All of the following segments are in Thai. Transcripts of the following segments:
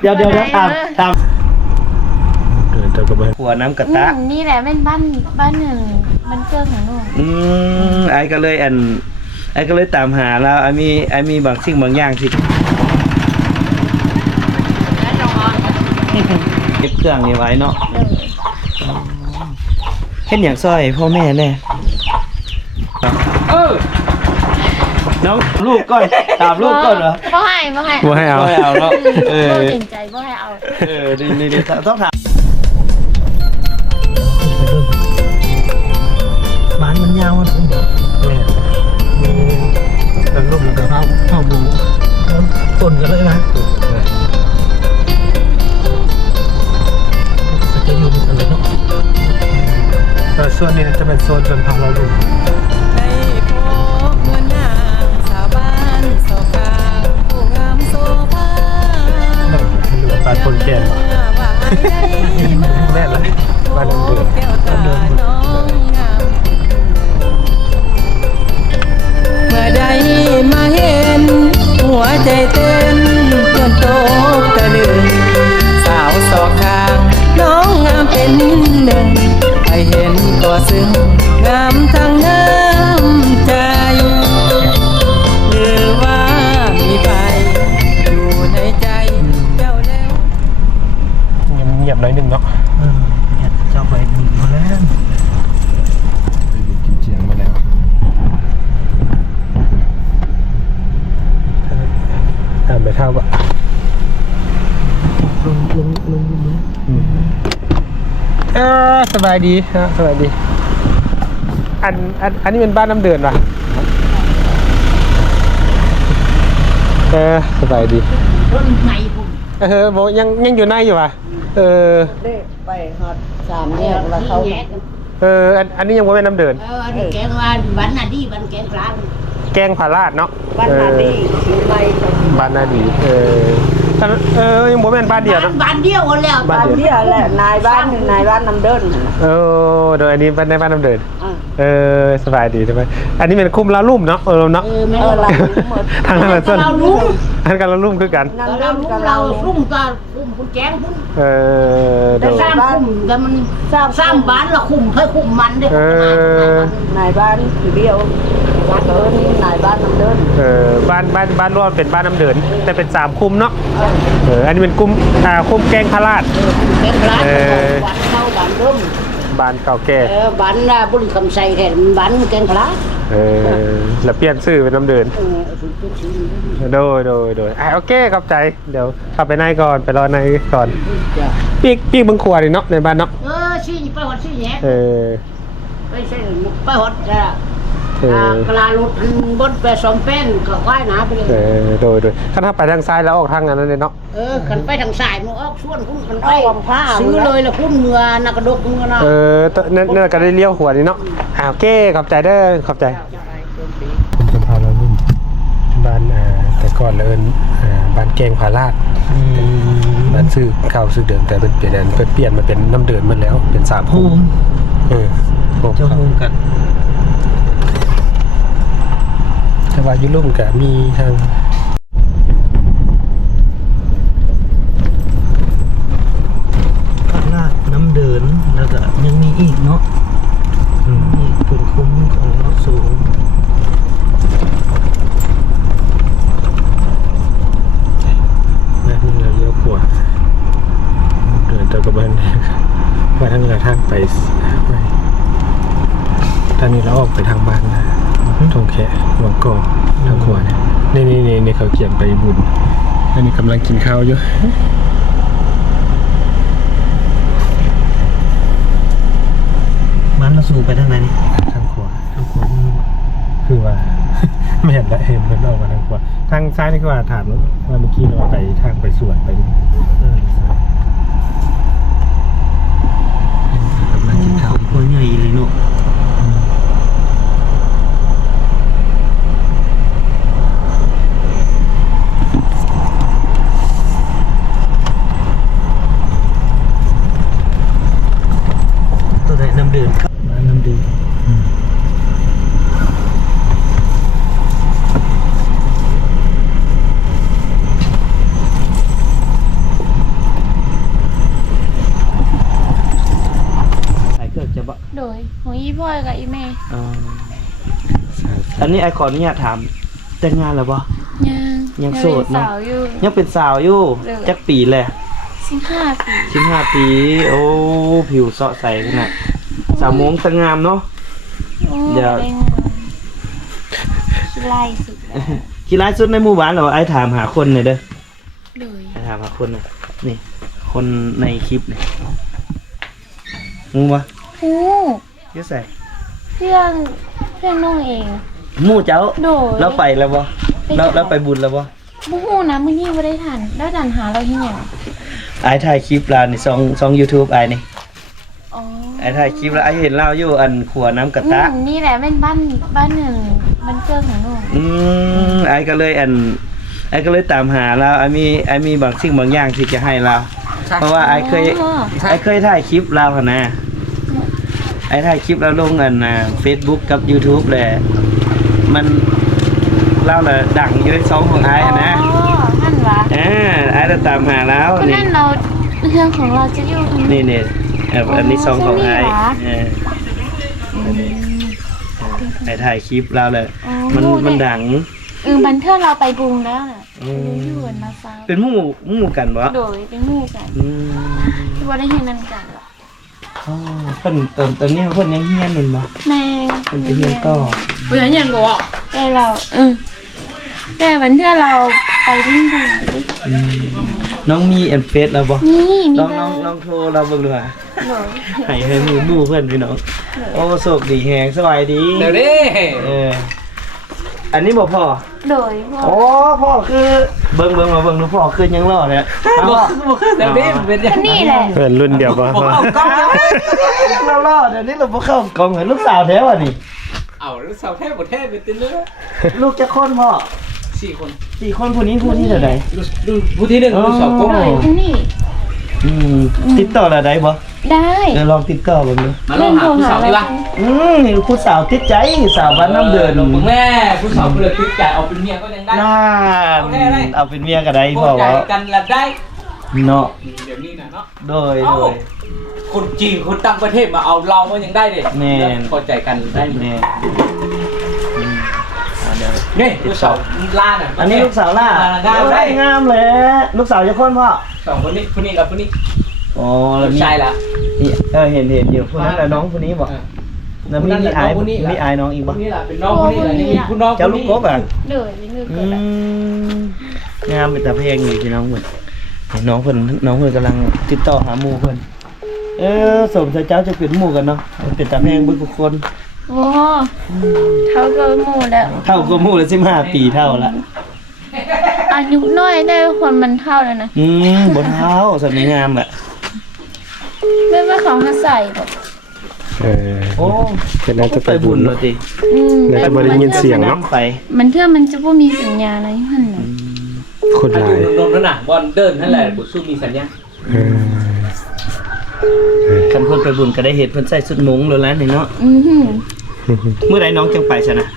เดี๋ยวตามเดินตะกบหัวน้ำกระตะนี่แหละเป็นบ้านหนึ่งมันเกิดของหนูไอ้ก็เลยตามหาแล้วไอ้มีบางสิ่งบางอย่างที่เก็บเครื่องนี้ไว้เนาะเห็นอย่างซอยพ่อแม่แน่น้องลูกก่อนตามลูกก่อนเหรอบ่ให้เอาเนาะเก่งใจบ่ให้เอาดีต้องถามบ้านมันยาวมันแล้วลูกมันก็เข้าบูต้นกันเลยนะจะอยู่อะไรเนาะส่วนนี้จะเป็นโซนจนพาเราดูได้พบเงินนางสาวบ้านสาวกลางผู้งามโซภาดูบ้านคนแก่แม่เลยบ้านเดิมเมื่อใดมาเห็นหัวใจเต้นจนโตตะลึงสาวสอกทางน้องงามเป็นหนึ่งไปเห็นก็ซึ้งงามทั้งน้ำใจหรือว่ามีไปอยู่ในใจเจ้าแล้วเงียบหน่อยนึงเนาะเจ้าไปบุญมาแล้วไปบุญกินเจียงมาแล้วไปเท่าปะลงสบายดีฮะสบายดีอันนี้เป็นบ้านน้ำเดือนป่ะสบายดีต้นไม้ผมโบยังอยู่ในอยู่ป่ะได้ไปฮอด3เนี่ยว่าเขาอันนี้ยังบ่เป็นน้ำเดือนอันนี้แกงว่าบ้านนาดีบ้านแกงกลางแกงผาลาดเนาะบ้านนาดีชื่อไม่บ้านนาดียังบ่แม่นบ้านเดียวนะบ้านเดียวกันแล้วบ้านเดียวแหละนายบ้านน้ำเดินโดยอันนี้ในบ้านน้ำเดินสบายดีใช่ไหมอันนี้เป็นคุ้มลาลุ่มเนาะเนาะทางนั้นส่วนทางการลาลุ่มคือกันเราลุ่มก็คุ้มคุณแกงคุ้มแต่สร้างคุ้มแต่มันสร้างบ้านละคุ้มให้คุ้มมันด้วยนายบ้านคือเดียวบ้านนายบ้านน้ำเดินบ้านรวมเป็นบ้านน้ำเดินแต่เป็น3คุ้มเนาะอันนี้เป็นคุ้มแกงพาราดแกงพาราดบ้านเข้าบ้านร่มบ้านเก่าแก่บ้านบุรีคำไซแทนบ้านแกงพาราดแล้วเปลี่ยนชื่อเป็นน้ำเดินโดยโอเคขอบใจเดี๋ยวขับไปในก่อนไปรอในก่อนปีกบังขวดเนาะในบ้านเนาะชื่อไปหดชื่อแย่ไม่ใช่ไปหดกลาลุดบดไป2 เป็นก็ว่ายน้ำไปเลยโดยถ้าไปทางซ้ายแล้วออกทางนั้นเลยเนาะขันไปทางซ้ายมันออกส่วนคุณขันไปซื้อเลยละคุณเมือนักระดกเมือนะนั่นก็ได้เลี้ยวหัวนี่เนาะโอเคขอบใจเด้อขอบใจผมจะพาเราลุ่มบ้านแต่ก่อนเลยบ้านแกงผาลาดบ้านซื้อข้าวซื้อเดิมแต่เป็นเปลี่ยนมาเป็นน้ำเดือนมันแล้วเป็น3ภูมิเจ้าภูมิกันแต่ว่ายุลุ่มกับมีทางพาลาดน้ำเดินแล้วก็ยังมีอีกเนาะนี่เป็นคุ้มของรถสูงแม่พึ่งเราเลี้ยวขวาเดินตะกบันมาทางเหนือทางไปตอนนี้เราออกไปทางบ้านนะทงแค่หวังก่อทางขวาเนี่ยนี่เขาเขียนไปบุญอันนี้กำลังกินข้าวอยู่บ้านเราสู่ไปทางไหนนี่ทางขวาคือว่า ไม่เห็นละเห็นมันออกมาทางขวาทางซ้ายนี่ก็ว่าถามว่าเมื่อกี้เราไปทางไปสวนไปกำลังกินข้าวคนใหญ่เลยเนาะน้ำดื่มครับน้ำดื่ม พ่อยกับอีเมย์ อ๋ออันนี้ไอ้ขออนุญาตถามแต่งงานแล้วบ่ ยังโสดเนอะ สาวอยู่ ยังเป็นสาวอยู่จักปีแหละ 15 ปี 15 ปี โอ้ผิวเสาะใสขนาดสาวมงแต่งงามเนาะ โอ้ เดี๋ยว ได้งานขี้ไล่สุดแล้ว กี่ร้ายสุดในหมู่บ้านเหรอไอ้ถามหาคนหน่อยเด้อ โดย ไอ้ถามหาคนหน่อยนี่ คนในคลิปนี่มูปะ ฮู้ เยอะใส่ เพื่อนน้องเอง หมู่เจ้า โดย เราไปแล้วบ่เราไปบุญแล้วบ่ บ่ฮู้นะมื้อนี้บ่ได้ทันแล้วดันหาเราที่หยัง ไอ้ถ่ายคลิปลานี่ซอง YouTube ไอ้นี่ อ๋อ ไอ้ถ่ายคลิปแล้วไอ้เห็นเราอยู่อันขัวน้ำกระทะ นี่แหละเป็นบ้านหนึ่งบ้านเกิดของน้อง ไอ้ก็เลยไอ้ก็เลยตามหาเราไอ้มีบางสิ่งบางอย่างที่จะให้เรา เพราะว่าไอ้เคยถ่ายคลิปเราหั่นนะไอ้ถ่ายคลิปแล้วลงFacebook กับ YouTube แหละมันเล่าละดังอยู่ในซองของไอ้หั่นนะ อ๋อนั่นวะ ไอ้จะตามหาแล้ว ก็ นี่ นั่นเราเรื่องของเราจะอยู่ตรงนี้ นี่อันนี้ซองของไอ้ ใช่ไหมวะ ไอ้ถ่ายคลิปเราเลย อ๋อ มันดัง บันเทิงเราไปกรุงแล้วน่ะ อืม อยู่กันมาฟ้า เป็นหมู่กันวะ โดยเป็นหมู่กัน อืม ที่ว่าได้เห็นนั่นกันหรอ อ๋อเพิ่นตอนนี้เพิ่นยังเฮียนอยู่บ่ แม่ เพิ่นไปเฮียนต่อ 不然念过。 แต่เราแต่วันเทื่อเราไปที่ไหน น้องมีเฟซแล้วบ่ นี่มี น้อง เล น้อง ย น้องโทรเราเบิ่งดูฮะ โดย ให้หมู่เพื่อนพี่น้องโอ้โชคดีแฮงสบายดี เดี๋ยวดิ อันนี้บ่พ่อ โดยพวก โอ้พ่อคือเบิ่งมาเบิ่งดูพ่อคือยังรอเนี่ย บอกคือเดี๋ยวดิเป็นยัง ก็นี่แหละ เพื่อนรุ่นเดียวปะ เรารอเดี๋ยวนี้เราบ่เข้ากองเห็นลูกสาวแท้ว่ะนี่ เอาแล้วสาวแท้หมดแท้เป็นติเลือ ลูกจะคนพ่อ 4 คน 4คนผู้นี้ผู้เท่าใด ดูผู้ที่1ผู้2 โอ้ ก็ โดยที่นี่ ติดต่อแล้วได้บ่ ได้ เดี๋ยวลองติดต่อเบิ่งดู มาลองหาผู้สาวดีป่ะ นี่ผู้สาวติดใจสาวบ้านน้ำเดิน มึงแม่ผู้สาวเลยติดใจเอาเป็นเมียก็ยังได้ น่าเอาเป็นเมียก็ได้ พ พ่ อ อ ใจ ว่า กันละได้ เนาะ เดี๋ยวนี้นะเนาะ โดย คนจีนคนต่างประเทศมาเอาเราก็ยังได้เลยพอใจกันได้ แน่เดี๋ยว นี่ผู้สาวล่าน่ะ อันนี้ลูกสาวล่ะ งามได้ งามเลยลูกสาวจะคนพ่อ 2 คนนี้คนนี้กับคนนี้ อ๋อ ลูกชายละ เห็นอยู่คนนั้นแหละน้องคนนี้บอกแล้วมีอายมีอายน้องอีก ค บ่ นนี้แหละเป็นน้องคนนี้แหละนี่มีคุณน้อง เจ้าลูกกบอ่ะ โดยนี่คือกันละ งามเป็นตาเพลงอยู่ที่น้องเพิ่นน้องเพิ่นกำลังติดต่อหาหมู่เพิ่นสมเจ้าจะเป็นหมู่กันเนาะเป็นตาเพลงเบิ่งทุกคน โอ้เท่ากับหมู่แล้ว เท่ากับหมู่ละ15 ปีเท่าละ อายุน้อยได้คนมันเท่าแล้วนะ บ่เท่าสันงามแหละ ไม่ว่าเขาให้ใส่แบบ โอ้ เป็นน่าจะไปบุญ แล้วติ น่าจะบ่ได้ยินเสียงเนาะ ไป มันเทื่อมันจะบ่มีสัญญาณอะไรหั่นน่ะ คนห ถ้า ลา อยู่ ย โดนนั่นน่ะบอลเดินนั่นแหละกูสู้มีสัญญา คันเพิ่นไปบุญก็ได้เห็นเพิ่นใส่ชุดมงแล้วล่ะนี่เนาะ อือหือ เมื่อใดน้องจังไปซะนะ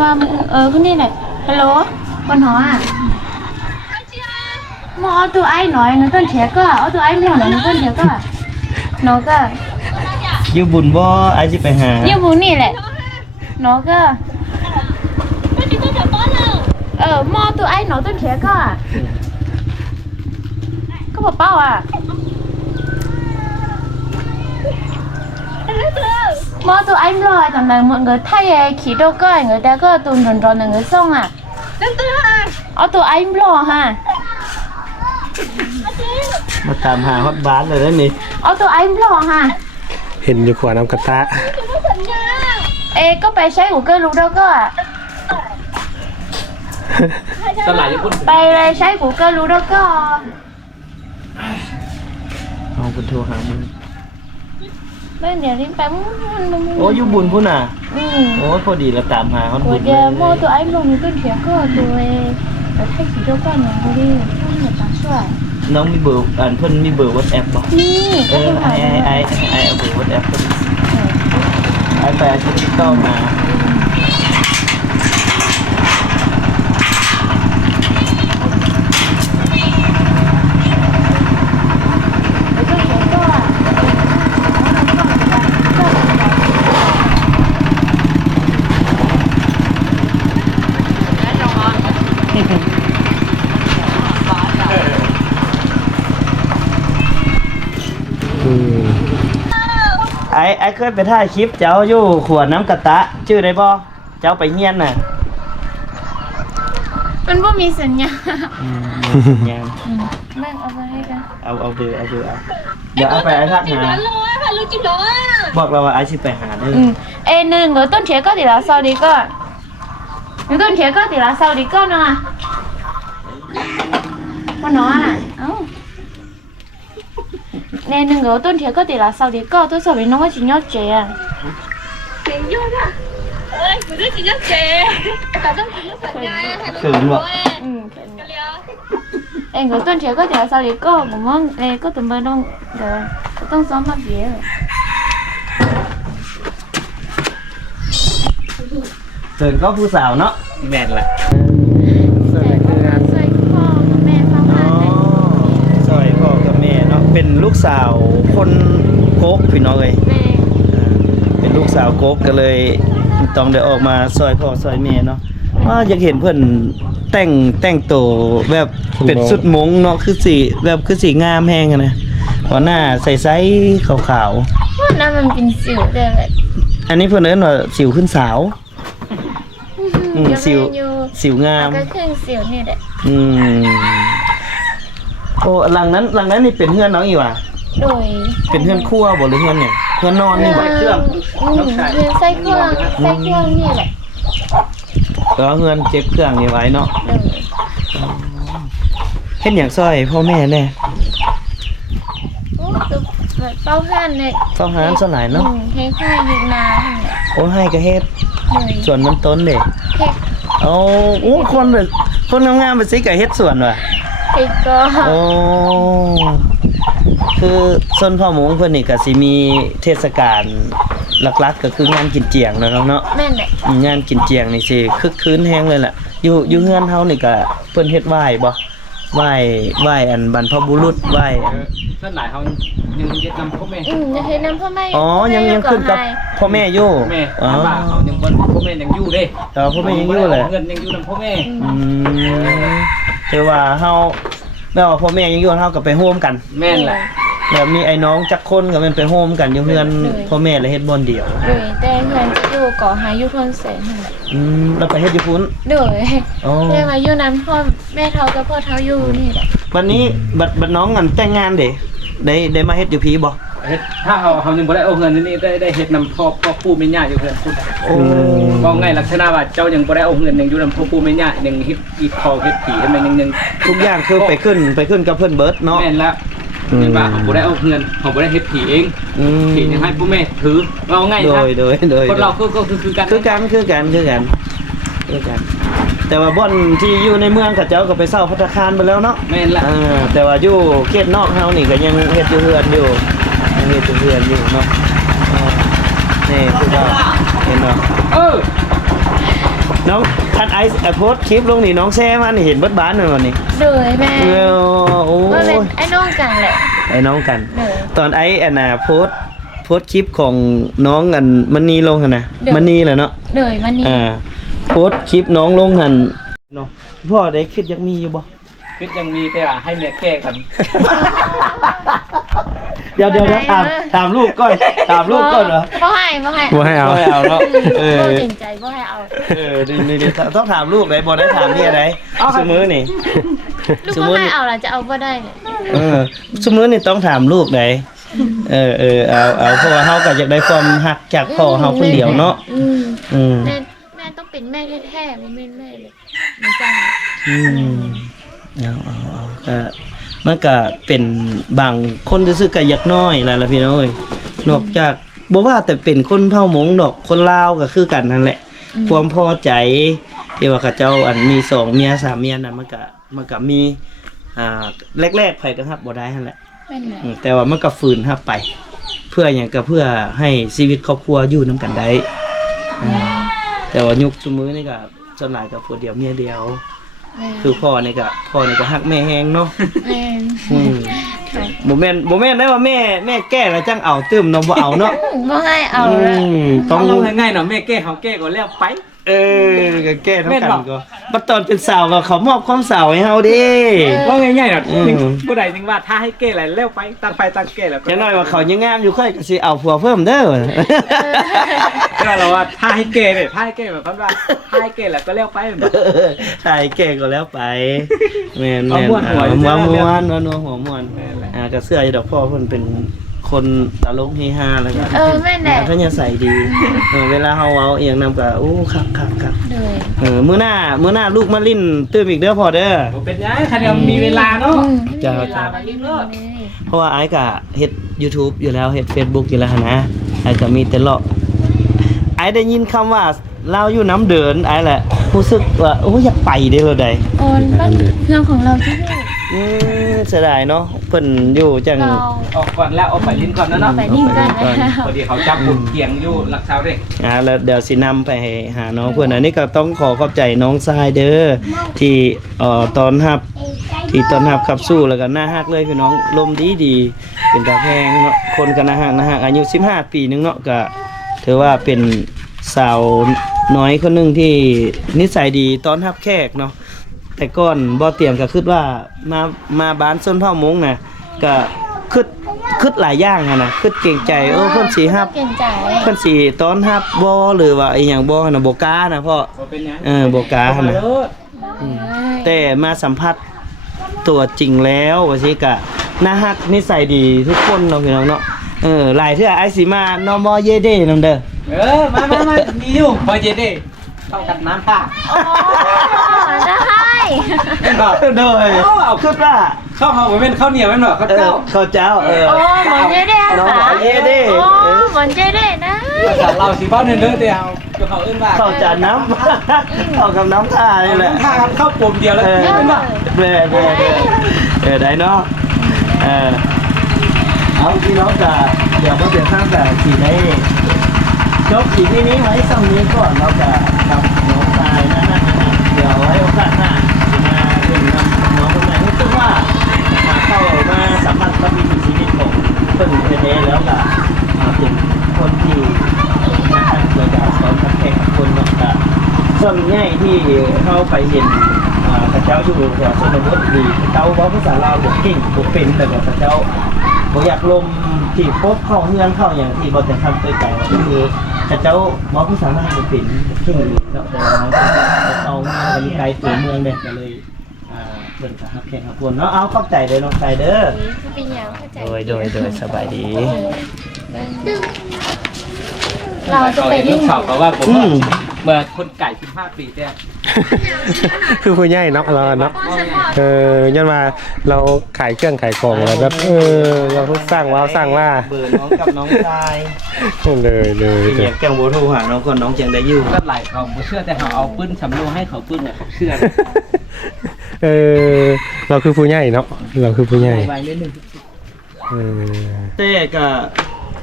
ว่าคนนี้แหละฮัลโหลcon hỏi à mà ô tô ai nói nó con trẻ cơ ô tô ai nói nó con trẻ cơ nó cơ อยู่บุญบ่ไอ้สิไปหา như bố này lại nó cơ mà ô tô ai nói con trẻ cơ à có bảo bao à mà ô tô anh lo tầm này mọi người thay khí đâu cơ người ta cơ tùn tròn tròn là người xong à ô tô anh lo ha มาตามหาฮอดบ้านเลยนะนี่ ô tô anh lo ha เห็นอยู่ขวาน้ำกระทะ ê có phảiใช้của cơ lú đâu cơ à สลายญี่ปุ่น ไปเลยใช้กูเกิลรู้แล้วก็ เอาเพิ่นโทรหามึง ไม่เดี๋ยวนี้ไปมึง โอ้อยู่บุญพุ่นน่ะ ừ โอ้พอดีเราตามหาฮอด của บุญ giờ mua tụi anh luôn cái chuyện cơ tụi phải thay chỉ cho con nhà đi không người ta xoay น้องมีเบอร์เพิ่นมีเบอร์ WhatsApp บ่ นี่ เอ ก็ อ ต้องหา ไอ้เอาเบอร์ WhatsApp เพิ่นไอ้ไปอาทิตย์ติดต่อมา cái chuyện cơ à ไอ้เคยไปถ่ายคลิปเจ้าอยู่ขวดน้ำกะตะชื่อได้บ่เจ้าไปเฮียนน่ะ มันบ่มีสัญญาณ งาน แม่งเอาไปให้กัน เอาเบอร์เดี๋ยวเอาไปไอ้ทักหาบอกเราว่าไอ้สิไปหาเด้อ Ê, nên người tuần trẻ có thì là sao đi cơ người tuần trẻ có thì là sao đi cơ nè con nói à nên người tuần trẻ có thì là sao đi cơ tôi sợ bị nó có chỉ nhớ trẻ à trẻ vô đó ơi người đó chỉ nhớ trẻ cả đó chỉ nhớ trẻ Khửบ่ Ê, người tuần trẻ có thì là sao đi cơ mà mong ê có tụi mình đâu rồi tôi sống mà gì rồi เพิ่นก็ผู้สาวเนาะแม่นแหละ Xoay kho mẹ phong อ๋อ ha ซอยพ่อกับแม่เนาะเป็นลูกสาวคนโกกพี่น้องเอ้ย về เป็นลูกสาวโกกก็เลยต้องได้ออกมาซอยพ่อซอยแม่เนาะอยากเห็นเพิ่นแต่งตัวแบบเป็นสุดมงเนาะคือสีงามแฮงอะนะหัวหน้าใสๆขาว Nó mình bình xỉu đây vậy ๆอันนี้เพิ่นเอิ้นว่าสิวขึ้นสาวสิวงาม cái khinh xỉu này đấy โอ้หลังนั้นนี่เป็นเฮือนน้องอีหว่า đổi เป็นเฮือนครัวบ่หรือเฮือนเนี่ยเฮือนนอนนี่บ่ huyền say khương như vậy ก็เฮือนเก็บเครื่องนี่ไว้เนาะ đổi เฮ็ดหยังซอยพ่อแม่แน่ bao han này เฝ้าหารซะหลายเนาะ hay khai việc nào โอ้ให้ก็เฮ็ด đổi ส่วนมันต้นเด้ thế เอาโอ้คนงามๆไปสิก็เฮ็ดสวนว่ะ thì có โอ้คือส้นพ่อหมงเพิ่นนี่ก็สิมีเทศกาลหลักๆก็คืองานกินเจียงเนาะน้องเนาะ men đấy งานกินเจียงนี่สิคึกคืนแฮงเลยล่ะอยู่เฮือนเฮานี่ก็เพิ่นเฮ็ดไหว้บ่ไหว้อันบรรพบุรุษไหว้ ส่วนหลายเขายังเย็ดนำพ่อแม่ như thế năm hôm nay อ๋อยังขึ้นกับพ่อแม่อยู่ แม่ อ๋อ บ้านเขายังบนพ่อแม่ยังอยู่เด้ พ่อแม่ยังอยู่แหละ เงินยังอยู่นำพ่อแม่ แต่ว่าเฮาแม่ว่าพ่อแม่ยังอยู่เฮาก็ไปโฮมกัน แม่นแหละ แล้วมีไอ้น้องจักคนก็แม่นไปโฮมกันอยู่เฮือนพ่อแม่แล้วเฮ็ดบ่อนเดียว đổi tên huyền sẽ vô có hai yêu thôn sẽ này แล้วไปเฮ็ดอยู่พุ่น đổi อ๋อ nhưng mà yêu nămพ่อแม่เท่ากับพ่อเท่าอยู่นี่แหละ วันนี้บัดน้องอันแต่งงานเด้ได้มาเฮ็ดอยู่พีบ่ ถ้าเขายังบ่ได้เอาเงินนี่ได้เฮ็ดนำพ่อปู่แม่ย่าอยู่เพิ่นพุ่น โอ้ บอกไงลักษณะว่าเจ้ายังบ่ได้เอาเงินยังอยู่นำพ่อปู่แม่ย่ายังเฮ็ดอีกคอเฮ็ดผีทำไมยัง ทุกอย่างคือไปขึ้นกับเพิ่นเบิดเนาะ แม่นแล้วนี่ว่าเขาบ่ได้เอาเงินเขาบ่ได้เฮ็ดผีเองผียังให้พ่อแม่ถือเอาไง โด นะ ย คนเราก็คือกัน คือกันแต่ว่าบ่อนที่อยู่ในเมืองเขาเจ้าก็ไปเช่าภัตตาคารไปแล้วเนาะ แม่นละ แต่ว่าอยู่เขตนอกเฮานี่ก็ยังเฮ็ดอยู่เฮือนอยู่ยังเฮ็ดอยู่เฮือนอยู่เนาะนี่คือว่าเห็นเนาะ น้องทันไอซ์โพสต์คลิปลงนี่น้องแซ่มานี่เห็นเบิดบ้านเลยวันนี้ đổi mẹ โอ้ ว่าเป็นไอ้น้องกันแหละ ไอ้น้องกัน đổi ตอนไอ้อันน่ะโพสต์คลิปของน้องอันมันนี่ลงหั่นน่ะ เดี๋ยว มันนี่แหละเนาะ đổi mà đi โพสต์คลิปน้องลงหั่นเนาะพ่อได้คิดอยากมีอยู่บ่ คิดยังมีแต่ว่าให้เมียแก้กัน เดี๋ยวถามลูกก่อนเหรอ บ่ให้ บ่ให้เอา บ่ให้เอาเนาะ บ่จริงใจบ่ให้เอา นี่ต้องถามลูกเลยบ่ได้ถามนี่อะไรสมมื้อนี่ ลูกบ่ให้เอาล่ะจะเอาบ่ได้เนี่ย สมมื้อนี่ต้องถามลูกได้เอาเพราะว่าเฮาก็อยากได้ความฮักจากพ่อเฮาคนเดียวเนาะแม่ต้องเป็นแม่แท้ๆบ่แม่นแม่เลยไม่จัง ก็มันก็เป็นบางคนรู้สึกก็อยากน้อยแหละพี่น้องเอ้ยนอกจากบ่ว่าแต่เป็นคนเผ่ามงดอกคนลาวก็คือกันนั่นแหละความพอใจที่ว่าเขาเจ้าอันมี2เมีย3เมียน่ะมันก็มีแรกๆไผก็รับบ่ได้นั่นแหละ แม่นแหละ แต่ว่ามันก็ฝืนรับไป เพื่อหยังก็เพื่อให้ชีวิตครอบครัวอยู่นํกันได้แต่ว่ายุคสมัยนี้ก็ส่วนหลายก็ผัวเดียวเมียเดียวคือพ่อนี่ก็ฮักแม่แฮงเนาะ แม่น บ่แม่นได้ว่าแม่แก้แล้วจังเอาตึมเนาะบ่เอาเนาะ บ่ให้เอาละ ต้อง เอาง่ายๆเนาะแม่แก้เขาแก้ก่อนแล้วไป ก็แก้ทั้งกันก็บัดตอนเป็นสาวก็เขามอบความสาวให้เฮาเด้ ว่าง่ายๆเนาะ อืม ผู้ใดนึงว่าถ้าให้เก้อะไรเร็วไปตั้งไฟตั้งเก้แล้ว แค่น้อยว่าเขายังงามอยู่ค่อยก็สิเอาผัวเพิ่มเด้อ ก็เราว่าถ้าให้เก้เนี่ยถ้าให้เก้แบบว่าถ้าให้เก้แล้วก็เร็วไปแบบ ใช่เก่งก็แล้วไปแม่น เอาม่วนหัวอยู่ ม่วน เรื่ ม่ว อย นนัวหัวม่วนก็เสื้ออยู่ดอกพ่อเพิ่นเป็นคนตลกเฮฮาแล้วก็ แม่นแหละ ถ้าใส่ดีเวลาเฮาเว้าอีหยังนำก็โอ้ครับ เลย มื้อหน้าลูกมาลิ้นตื้มอีกเด้อพ่อเด้อ เป็นยังคันเดียวมีเวลาเนาะ จ้า เวลามาลิ้นเลิศ เพราะว่าไอ้ก็เฮ็ด YouTube อยู่แล้วเฮ็ด Facebook อยู่แล้วหั้นนะไอ้ก็มีแต่เลาะไอ้ได้ยินคำว่าเราอยู่น้ำเดินไอ้แหละรู้สึกว่าโอ้อยากไปเด้อเลย โอนบ้านเรื่องของเราที่นี่ เสียดายเนาะเพิ่นอยู่จัง เรา ออกก่อนแล้วเอาไปลิ้นก่อนนะเนาะ ไปนิ่งกันแล้ว พอดีเขาจับปุ่มเกียงอยู่หลักเสาเด็ก แล้วเดี๋ยวสินำไปให้หาน้องเพื่อนอันนี้ก็ต้องขอขอบใจน้องทรายเด้อที่ตอนรับขับสู้แล้วก็น่าฮักเลยพี่น้องลมดีเป็นตาแพงเนาะคนก็น่าฮักอายุ15 ปีนึงเนาะก็ถือว่าเป็นสาวน้อยคนหนึงที่นิสัยดีต้อนรับแขกเนาะแต่ก่อนบ่เตรียมก็คิดว่ามาบ้านส้นเผ่ามงน่ะก็คิดหลายอย่างอะนะคิดเก่งใจเพิ่นสิฮับ เก่งใจ เพิ่นสิต้อนรับบ่หรือว่าอีหยังบ่หั่นน่ะบ่กล้านะพ่อ เป็นยัง บ่กล้าหั่นน่ะแต่มาสัมผัสตัวจริงแล้วว่าสิกะน่าฮักนิสัยดีทุกคนเนาะพี่น้องเนาะหลายเทื่อไอ้สิมานอมอเยเด้นำเด้อ มามีอยู่พอเย็นดิเข้ากันน้ำท่า ได้ เป็นแบบ โดยคือว่า ข้าวหอมเป็นข้าวเหนียวเป็นแบบข้าวเจ้า ข้าวเจ้าโอ้เหมือนเจ๊เด้ น้อง ค่ะ เยเด้ โอ้เหมือนเจ๊เด้นะ เราสีเบ้าเนื้อเดียวกับเขาเอื้นว่า ข้าวจานน้ำข้าวกับน้ำท่านี่แหละ ท่าครับข้าวปุ่มเดียวแล้วเป็นแบบ แม่ได้เนาะเอาพี่น้องกะเดี๋ยวก็เดี๋ยวข้างแต่สีได้จบสีนี้ไว้สักนี้ก่อนแล้วกะกับน้องชายนะเดี๋ยวไว้โอกาสหน้าจะมาเรียนนำน้องคนไหนรู้สึกว่ามาเข้ามาสัมผัสกับวิถีชีวิตของเพิ่นแท้ๆแล้วกะเป็นคนที่นะครับเราจะสอนกับแขกคนเนาะกะส่วนใหญ่ที่เข้าไปเห็นพระเจ้าอยู่แถวชนบทดีเจ้าว่าภาษาลาวบกเก่งบกเป็นแต่พระเจ้าบ่อยากลมที่พบเข้าเฮือนเข้าอย่างที่บ่แต่ทำตัวใจก็คือพระเจ้าว่าภาษาลาวบกเป็นเก่งอยู่แล้วแต่น้องเอาเมืองกันไกลตัวเมืองเนี่ยก็เลยเปิดกับฮับแขกฮับคนเนาะเอาเข้าใจเลยน้องชายเด้อ เป็นอย่างเข้าใจ โดยสบายดี เราจะไป ลู นิ่ ก ง สาวเขาว่าผมเมื่อคนไก่15 ปีเนี่ย คือผู้ใหญ่เนาะเราเนาะยันมาเราขายเครื่องขายของอะไรแบบเราสร้างว่า เบอร์น้องกับน้องชาย เลย อยากแกงโบโทรหาน้องก่อนน้องจังได้อยู่ ก็ไหลเขาเชื่อแต่เขาเอาปืนสำรวจให้เขาปืนเนี่ยเขาเชื่อ เราคือผู้ใหญ่เนาะเราคือผู้ใหญ่ ไว้นิดนึง แต่ก็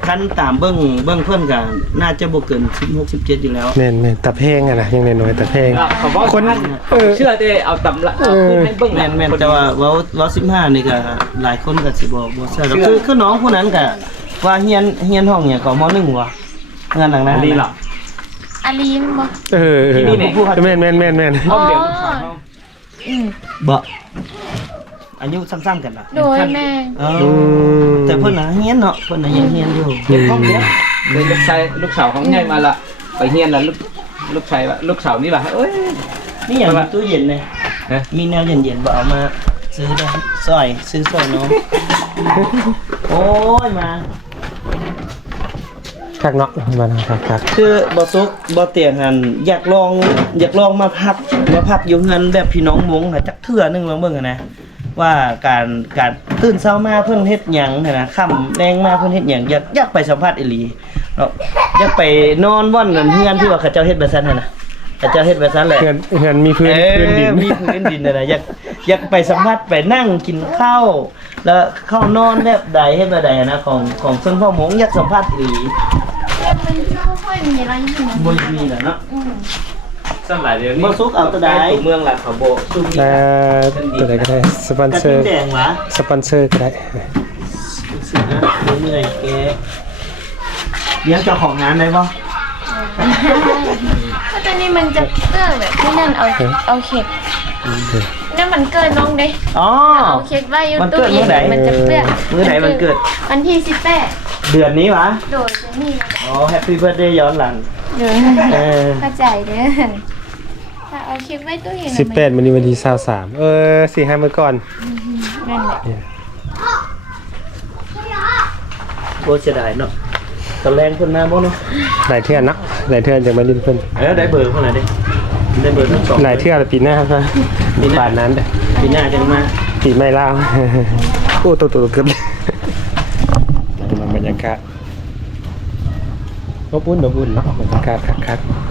คันตามเบิ้งเพื่อนกันน่าจะบวกเกิน16 17อยู่แล้ว แม่นตะเพงอะนะยังน้อยตะเพง เขาบอกคนเชื่อแต่เอาตำละเอาปืนให้เบิ้ง แม่นแต่ว่าเว้า15นี่ก็หลายคนก็สิบ่เชื่อหรอกคือน้องผู้นั้นก็ว่าเฮียนห้องเนี่ยก็ม.1ว่ะงานหลังนั้น นี่หรอ อาลีมบอก แม่น ห้องเดียว บ่อายุซ้ำๆกันล่ะ โดยแม่ แต่เพิ่นน่ะเฮียนเนาะเพิ่นน่ะยังเฮียนอยู่ ห้องเดียวเลยลูกสาวของใหญ่มาละไปเฮียนแล้วลูกชายว่าลูกสาวนี่ว่าเอ้ย นี่อย่างตู้เย็นเลยมีแนวเย็นๆบ่เอามาซื้อได้ซื้อซอยน้องโอ้ยมา คักเนาะมาคัก คือบ่ซุกบ่เตียงหันอยากลองมาพักอยู่เงินแบบพี่น้องมงจักเทื่อนึงลองเบิ่งกันนะว่าการตื่นเช้ามาเพิ่นเฮ็ดหยังนะค่ำแรงมาเพิ่นเฮ็ดหยังอยากไปสัมภาษณ์อีหลีเนาะอยากไปนอนว่อนกันเฮือนที่ว่าเขาเจ้าเฮ็ดแบบนั้นน่ะเขาเจ้าเฮ็ดแบบนั้นแหละ เฮือนมีพื้นดิน มีพื้นดินนะอยากไปสัมภาษณ์ไปนั่งกินข้าวแล้วเข้านอนแบบใดเฮ็ดแบบใดนะของชนเผ่ามงอยากสัมภาษณ์อีหลี มันไม่ค่อยมีอะไรอยู่นะ บ่มีแหละเนาะ สมัยเดียวนี้ บ่ซุกเอาแตะได เมืองละเขาโบซุก ตัวไหนก็ได้สปอนเซอร์ แดงหวะ สปอนเซอร์ก็ได้ สินะเหนื่อยแกเลี้ยงเจ้าของงานได้บ่ ก็จะ ตัวนี้มันจะเปื้อนแบบที่นั่นเอาเค้กนั่นมันเกินน้องเด้ อ๋อ เอาเค้กไว้อยู่ มันเกิ ตู้ ด เย็ มื้อไหน นมันจะเปื้อน มื้อไหนมันเกิด วันที่เดือนนี้วะ 18โดยจะนี่ อ๋อแฮปปี้เบิร์ธเดย์ย้อนหลัง เด้อ เออ เข้าใจเด้อถ้าเอาเค้กไว้ตู้เย็น 18วันนี้วันที่234-5มื้อก่อน นั่นแหละ โอ้เสียดายเนาะตอนแรงเพิ่นมาบ่เนาะ หลายเทื่อเนาะหลายเทื่อจังมาลิ้นเพิ่น ได้เบอร์เพิ่นน่ะเด้ได้เบอร์ทั้งสอง หลายเทื่อละปีหน้าครับป่านนั้นเด้อ ปีหน้าจังมา ปีไม่ล่าว โอ้ตัวเกือบเลยบรรยากาศอบอุ่นเนาะบรรยากาศคักๆ